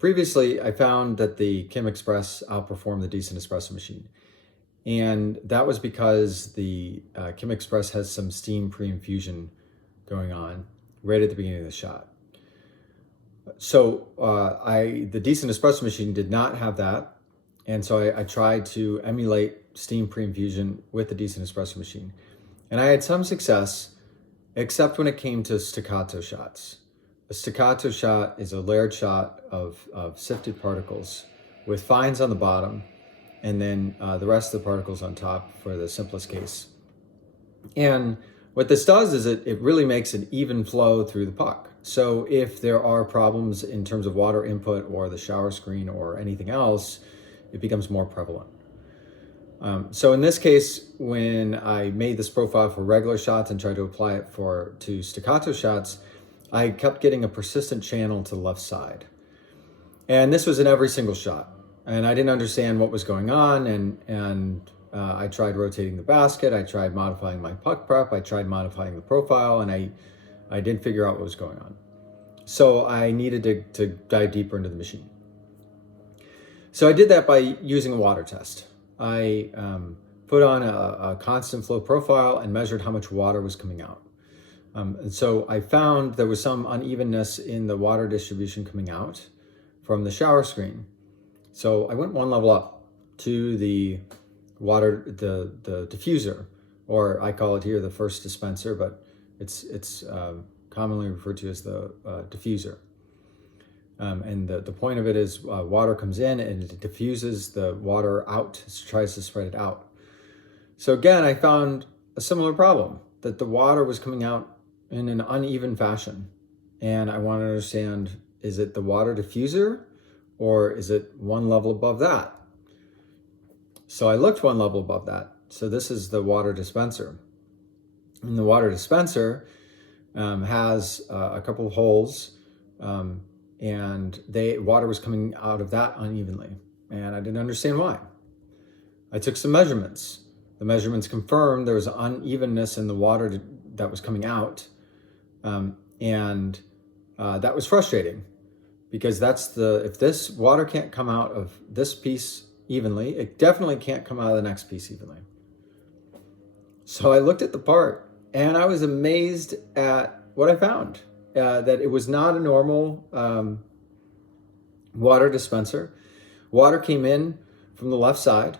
Previously, I found that the Kim Express outperformed the Decent Espresso machine. And that was because the Kim Express has some steam pre-infusion going on right at the beginning of the shot. So the Decent Espresso machine did not have that. And so I tried to emulate steam pre-infusion with the Decent Espresso machine. And I had some success, except when it came to staccato shots. A staccato shot is a layered shot of sifted particles with fines on the bottom, and then the rest of the particles on top for the simplest case. And what this does is it really makes an even flow through the puck. So if there are problems in terms of water input or the shower screen or anything else, it becomes more prevalent. So in this case, when I made this profile for regular shots and tried to apply it to staccato shots, I kept getting a persistent channel to the left side. And this was in every single shot. And I didn't understand what was going on. And I tried rotating the basket. I tried modifying my puck prep. I tried modifying the profile, and I didn't figure out what was going on. So I needed to dive deeper into the machine. So I did that by using a water test. I put on a constant flow profile and measured how much water was coming out. And so I found there was some unevenness in the water distribution coming out from the shower screen. So I went one level up to the the diffuser, or I call it here the first dispenser, but it's commonly referred to as the diffuser. And the point of it is water comes in and it diffuses the water out, tries to spread it out. So again, I found a similar problem, that the water was coming out in an uneven fashion. And I want to understand, is it the water diffuser or is it one level above that? So I looked one level above that. So this is the water dispenser. And the water dispenser has a couple of holes, and water was coming out of that unevenly. And I didn't understand why. I took some measurements. The measurements confirmed there was unevenness in the water that was coming out. And that was frustrating, because if this water can't come out of this piece evenly, it definitely can't come out of the next piece evenly. So I looked at the part and I was amazed at what I found, that it was not a normal water dispenser. Water came in from the left side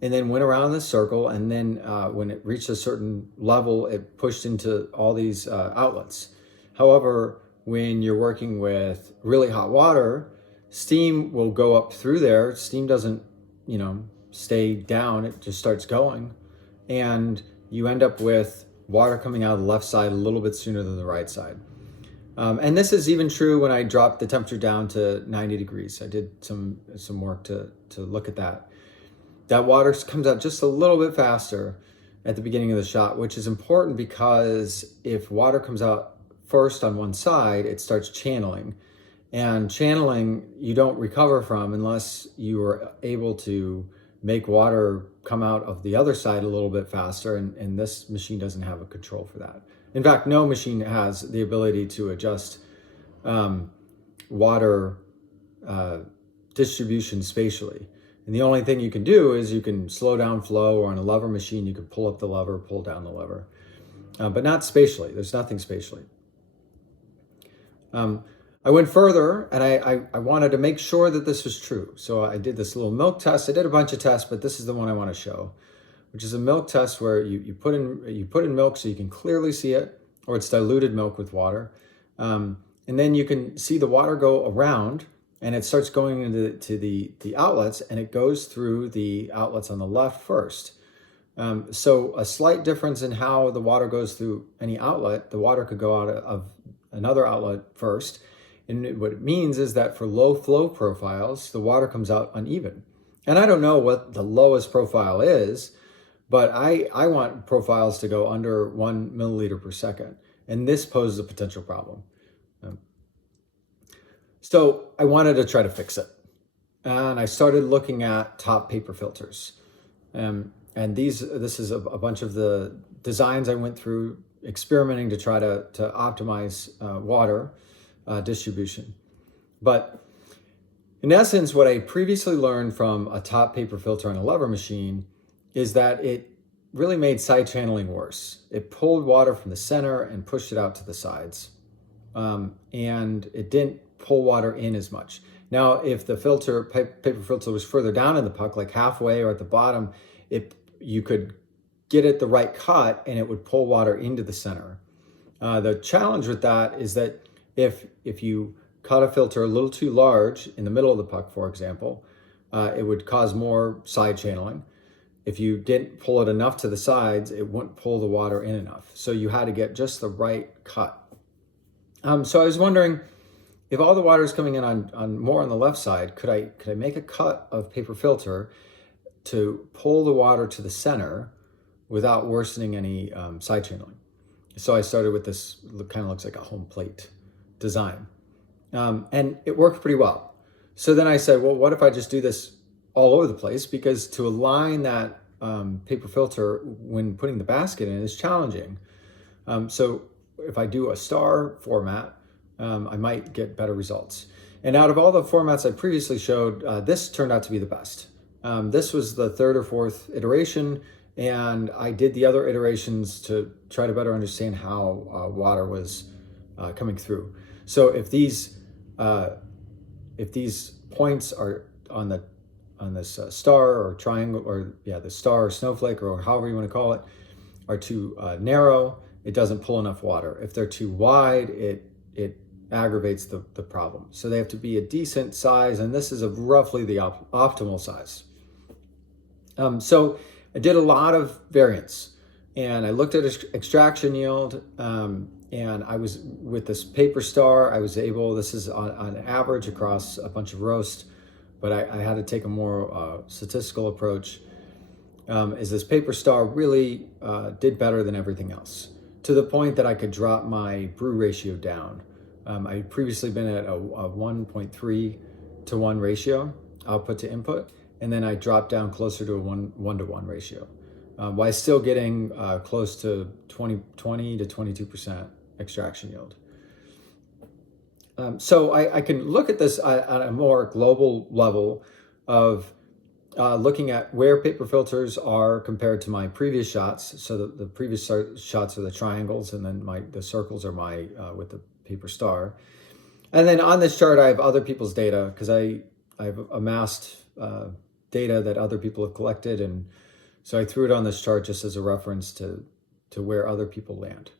and then went around this circle, and then when it reached a certain level, it pushed into all these outlets. However, when you're working with really hot water, steam will go up through there. Steam doesn't, stay down. It just starts going. And you end up with water coming out of the left side a little bit sooner than the right side. And this is even true when I dropped the temperature down to 90 degrees. I did some work to look at that. That water comes out just a little bit faster at the beginning of the shot, which is important because if water comes out first on one side, it starts channeling. And channeling you don't recover from unless you are able to make water come out of the other side a little bit faster, and this machine doesn't have a control for that. In fact, no machine has the ability to adjust water distribution spatially. And the only thing you can do is you can slow down flow, or on a lever machine, you can pull up the lever, pull down the lever, but not spatially. There's nothing spatially. I went further, and I wanted to make sure that this was true. So I did this little milk test. I did a bunch of tests, but this is the one I want to show, which is a milk test where you put in milk so you can clearly see it, or it's diluted milk with water. And then you can see the water go around, and it starts going into the outlets, and it goes through the outlets on the left first. So a slight difference in how the water goes through any outlet, the water could go out of another outlet first. And what it means is that for low flow profiles, the water comes out uneven. And I don't know what the lowest profile is, but I want profiles to go under 1 milliliter per second. And this poses a potential problem. So I wanted to try to fix it. And I started looking at top paper filters. And this is a bunch of the designs I went through experimenting to try to optimize water distribution. But In essence, what I previously learned from a top paper filter on a lever machine is that it really made side channeling worse. It pulled water from the center and pushed it out to the sides. And it didn't pull water in as much. Now, if the paper filter was further down in the puck, like halfway or at the bottom, you could get it the right cut and it would pull water into the center. The challenge with that is that if you cut a filter a little too large in the middle of the puck, for example, it would cause more side channeling. If you didn't pull it enough to the sides, it wouldn't pull the water in enough. So you had to get just the right cut. So I was wondering, if all the water is coming in on more on the left side, could I make a cut of paper filter to pull the water to the center without worsening any side channeling? So I started with this, kind of looks like a home plate design. And it worked pretty well. So then I said, well, what if I just do this all over the place? Because to align that paper filter when putting the basket in is challenging. So if I do a star format, I might get better results. And out of all the formats I previously showed, this turned out to be the best. This was the third or fourth iteration, and I did the other iterations to try to better understand how water was coming through. So if these points are on this star or triangle, or the star or snowflake, or however you want to call it, are too narrow, it doesn't pull enough water. If they're too wide, it aggravates the problem. So they have to be a decent size, and this is roughly the optimal size. So I did a lot of variance, and I looked at extraction yield, and I was, with this paper star, I was able, this is on average across a bunch of roast, but I had to take a more statistical approach, is this paper star really did better than everything else, to the point that I could drop my brew ratio down. I'd previously been at a 1.3 to 1 ratio, output to input, and then I dropped down closer to a 1 to 1 ratio, while still getting close to 20 to 22% extraction yield. So I can look at this at a more global level of looking at where paper filters are compared to my previous shots. So the previous shots are the triangles, and then the circles are my with the paper star. And then on this chart, I have other people's data, because I've amassed data that other people have collected, and so I threw it on this chart just as a reference to where other people land.